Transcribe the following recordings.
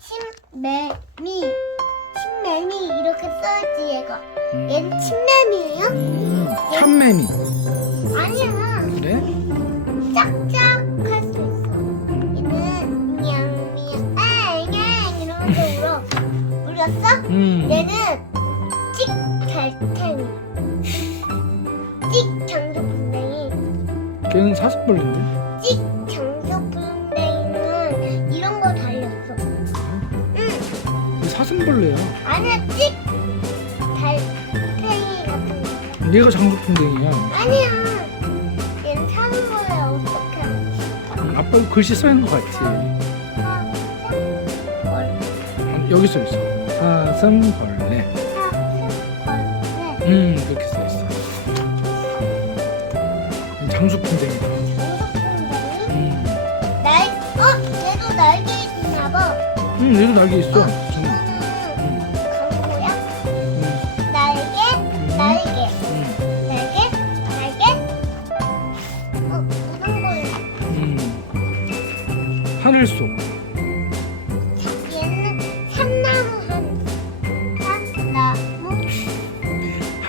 침매미 침매미 이렇게 써있지 얘가 음. 얘는 침매미예요? 음, 참매미. 아니야 그래? 짝짝 할 수 있어 얘는 미양 미양 앵앵 이러면서 울어 울렸어? 음. 얘는 찍 달팽이 찍 장수풍뎅이 걔는 사슴벌레인데? 얘가 장수풍뎅이야. 아니야 얘는 사는 거야 어떻게 음, 아빠 이거 글씨 써있는 거 같지? 여기 써있어. 사슴벌레. 음, 그렇게 써있어. 장수풍뎅이다. 음. 날, 어? 얘도 날개 있나 봐. 음, 얘도 날개 있어.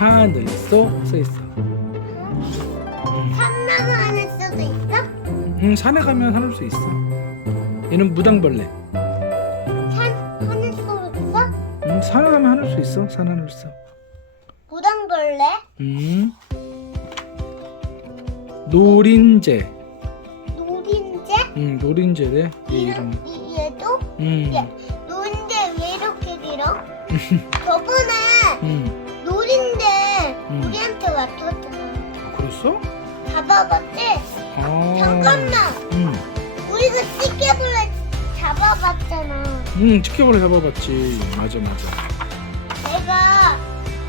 하늘소 써있어. 산나무 하늘 수도 있어? 음, 산에 가면 하늘소 있어. 얘는 무당벌레. 산 하늘 수 있어? 음, 산에 가면 하늘소 있어. 산 하늘소. 무당벌레? 음. 노린재. 노린재? 음, 노린재래. 얘 이름. 이, 얘도? 음. 얘 노린재 왜 이렇게 길어? 저번에 음. 잡아봤잖아. 음, 치켜벌레 잡아봤지. 맞아, 맞아. 내가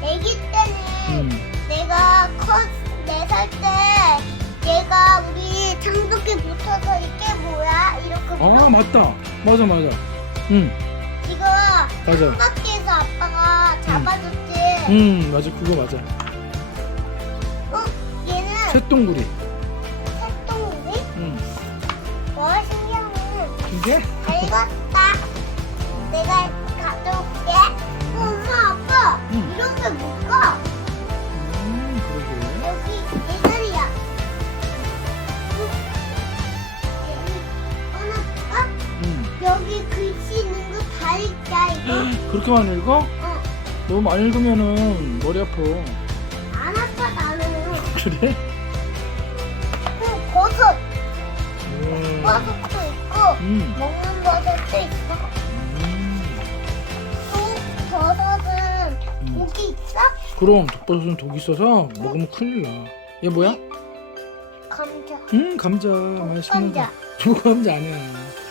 아기 때는 음. 내가 컸네살 때 얘가 우리 장독에 붙어서 이게 뭐야? 이렇게 아, 물어. 맞다. 맞아, 맞아. 음. 이거 맞아. 밖에서 아빠가 잡아줬지. 음, 맞아. 그거 맞아. 어? 얘는. 새똥우리? 이게? 알겠다. 내가 가져올게. 어, 엄마, 아빠. 응. 이렇게 묶어. 음, 그러게. 여기 내 자리야. 응. 여기 글씨 있는 거 다 읽자, 이거. 그렇게만 읽어? 어. 너무 많이 읽으면은 머리 아파. 안 아파, 나는. 그래? 응, 버섯. 음. 있고, 음. 먹는 버섯도 있어. 음. 또 버섯은 음. 독이 있어? 그럼 독버섯은 독이 있어서 먹으면 큰일 나. 얘 뭐야? 감자. 음, 감자. 맛있는 감자. 감. 두 감자 아니야.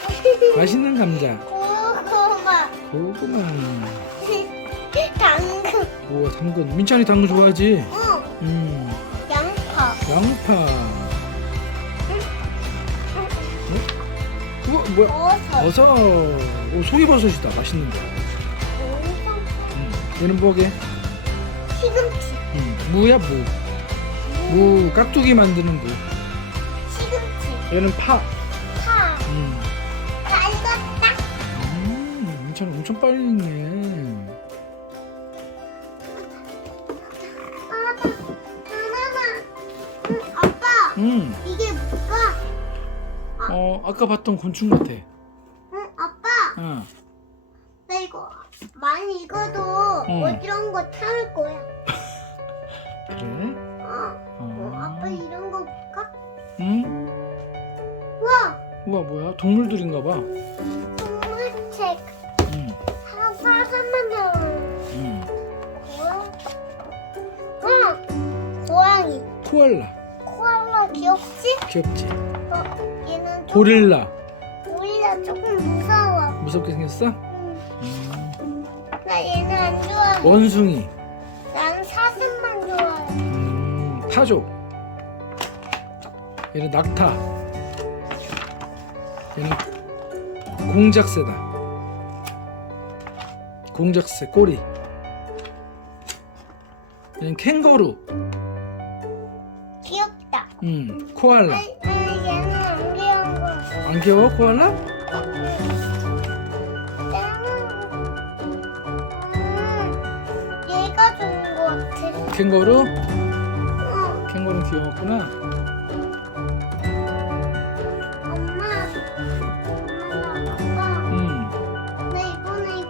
맛있는 감자. 고구마. 고구마. 당근. 우와, 당근. 민찬이 당근 좋아하지? 응. 음. 양파. 양파. 뭐야? 버섯. 버섯. 오, 속이버섯이다. 맛있는 거. 엄청 음. 얘는 뭐게? 시금치. 음. 무야, 무. 무, 깍두기 만드는 무. 시금치. 얘는 파. 파. 음. 다 익었다. 음, 민찬이 엄청 빨리 읽네. 아빠. 하나만. 응, 아빠. 음. 어, 아까 봤던 곤충 같아. 응, 아빠. 어. 나 이거 많이 익어도 응. 어지러운 거 참을 거야. 그래? 어. 어, 어. 아빠 이런 거 볼까? 응? 와, 우와, 뭐야? 동물들인가 봐. 동물 책. 응. 사사 삼만 원. 응. 고양이. 코알라. 코알라 귀엽지? 귀엽지? 어, 얘는 조금, 고릴라. 고릴라 조금 무서워. 무섭게 생겼어? 나 얘는 안 좋아해. 원숭이. 난 사슴만 좋아해. 음, 타조. 얘는 낙타. 얘는 공작새다. 공작새 꼬리. 얘는 캥거루. 귀엽다. 음, 코알라. 얘는 안 귀여워 코알라? 얘가 주는 거 같아. 캥거루? 어, 캥거루 귀여웠구나. 엄마. 엄마, 아빠. 나 이번에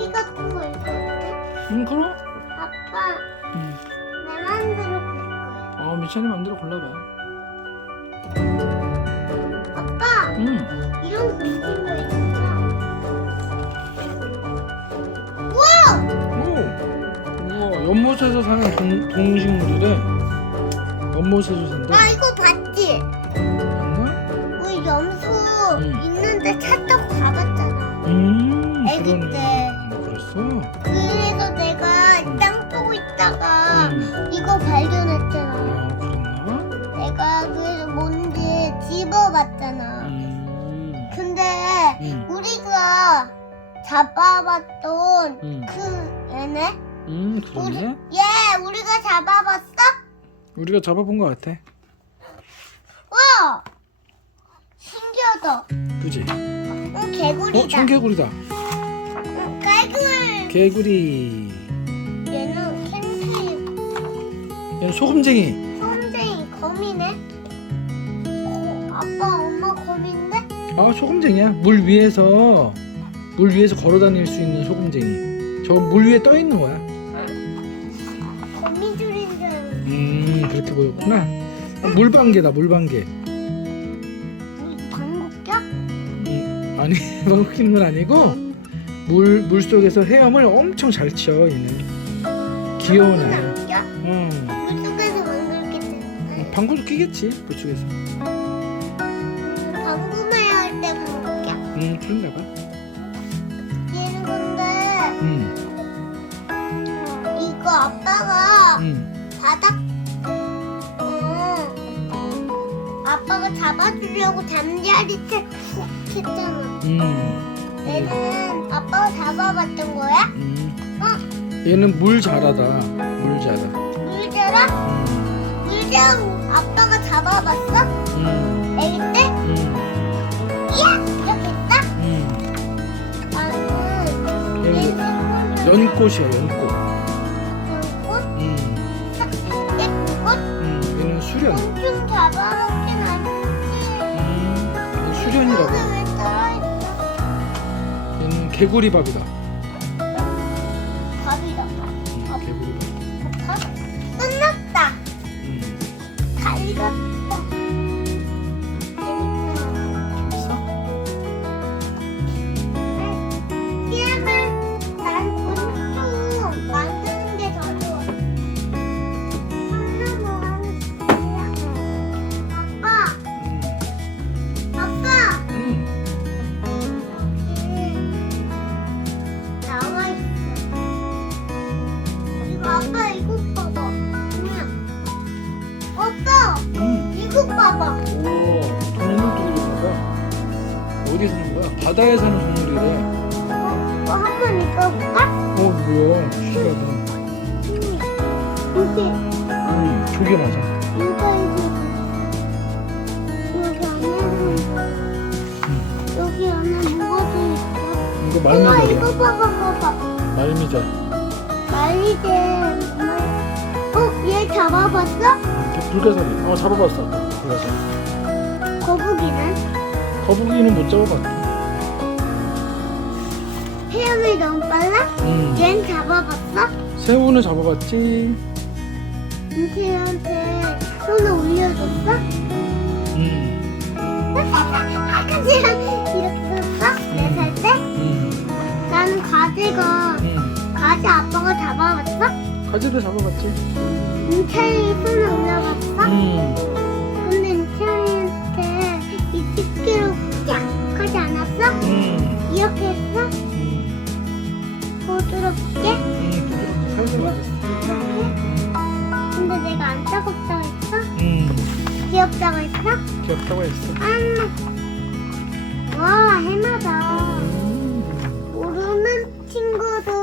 이거 같은 거 있거든. 음 그럼? 아빠, 음. 내 마음대로 될 거야. 어 미찬이 마음대로 골라봐. 연못에서 사는 동, 동식물이래. 연못에서 산다. 나 이거 봤지? 맞나? 우리 염소 음. 있는데 찾다고 가봤잖아. 음, 애기 그러네. 때. 음, 그랬어? 그래서 내가 땅 보고 있다가 음. 이거 발견했잖아. 아, 그랬나? 내가 그래서 뭔지 집어봤잖아. 음. 근데 음. 우리가 잡아봤던 음. 그 얘네? 음, 우리, 그러네. 얘 우리가 잡아봤어? 우리가 잡아본 것 같아. 와! 신기하다. 그지? 응, 어, 개구리다. 청개구리다. 응, 개굴. 개구리. 얘는 캔디 얘는 소금쟁이. 소금쟁이 거미네. 어, 아빠 엄마 거미인데? 아, 소금쟁이야. 물 위에서 물 위에서 걸어 다닐 수 있는 소금쟁이. 저 물 위에 떠 있는 거야. 어, 물방개다, 물방개. 방귀 껴? 음, 아니, 방귀 뀌는 건 아니고 물, 물 속에서 헤엄을 엄청 잘 쳐, 얘는. 귀여운 껴? 음, 물속에서 방귀 꼈지. 방구도 끼겠지, 물 속에서. 방구만 할때 방귀 껴. 음, 그런가 봐. 얘는 근데 음, 이거 아빠가 음, 바닥 아빠가 잡아주려고 잠자리채 훅 했잖아. 음. 얘는 아빠가 잡아봤던 거야? 음. 얘는 물 잘하다. 물 잘하. 물자라? 음. 물자라 아빠가 잡아봤어? 음. 애기 때? 음. 이야! 이렇게 했어? 음. 나는 얘는 연꽃이야, 연꽃. 꽃? 수련이라고. 떨어있어? 얘는 개구리 밥이다. 밥이다. 바다에 사는 동물이래. 어, 어 한번 읽어볼까? 어, 뭐야? 신기하다. 음, 여기 음, 조개 맞아. 여기 안에는 여기 안에 뭐가 들어있어? 이거 우와 말미잘이야. 이거 봐봐 봐봐. 말미잘. 말리제. 어? 얘 잡아봤어? 불가사리. 어, 잡아봤어. 불가사리. 거북이는? 거북이는 못 잡아봤다. 헤엄이 너무 빨라? 음. 얜 잡아봤어? 새우는 잡아봤지. 은채한테 손을 올려줬어? 음. 아까지랑 이렇게 썼어? 네 살 때? 음. 나는 가지가 음. 가지 아빠가 잡아봤어? 가지도 잡아봤지. 은채이 부드럽게? 음. 부드럽게 살살 맞았어. 이렇게? 근데 내가 안 따갑다고 했어? 음. 귀엽다고 했어? 귀엽다고 했어. 아, 와 해마다 음. 모르는 친구도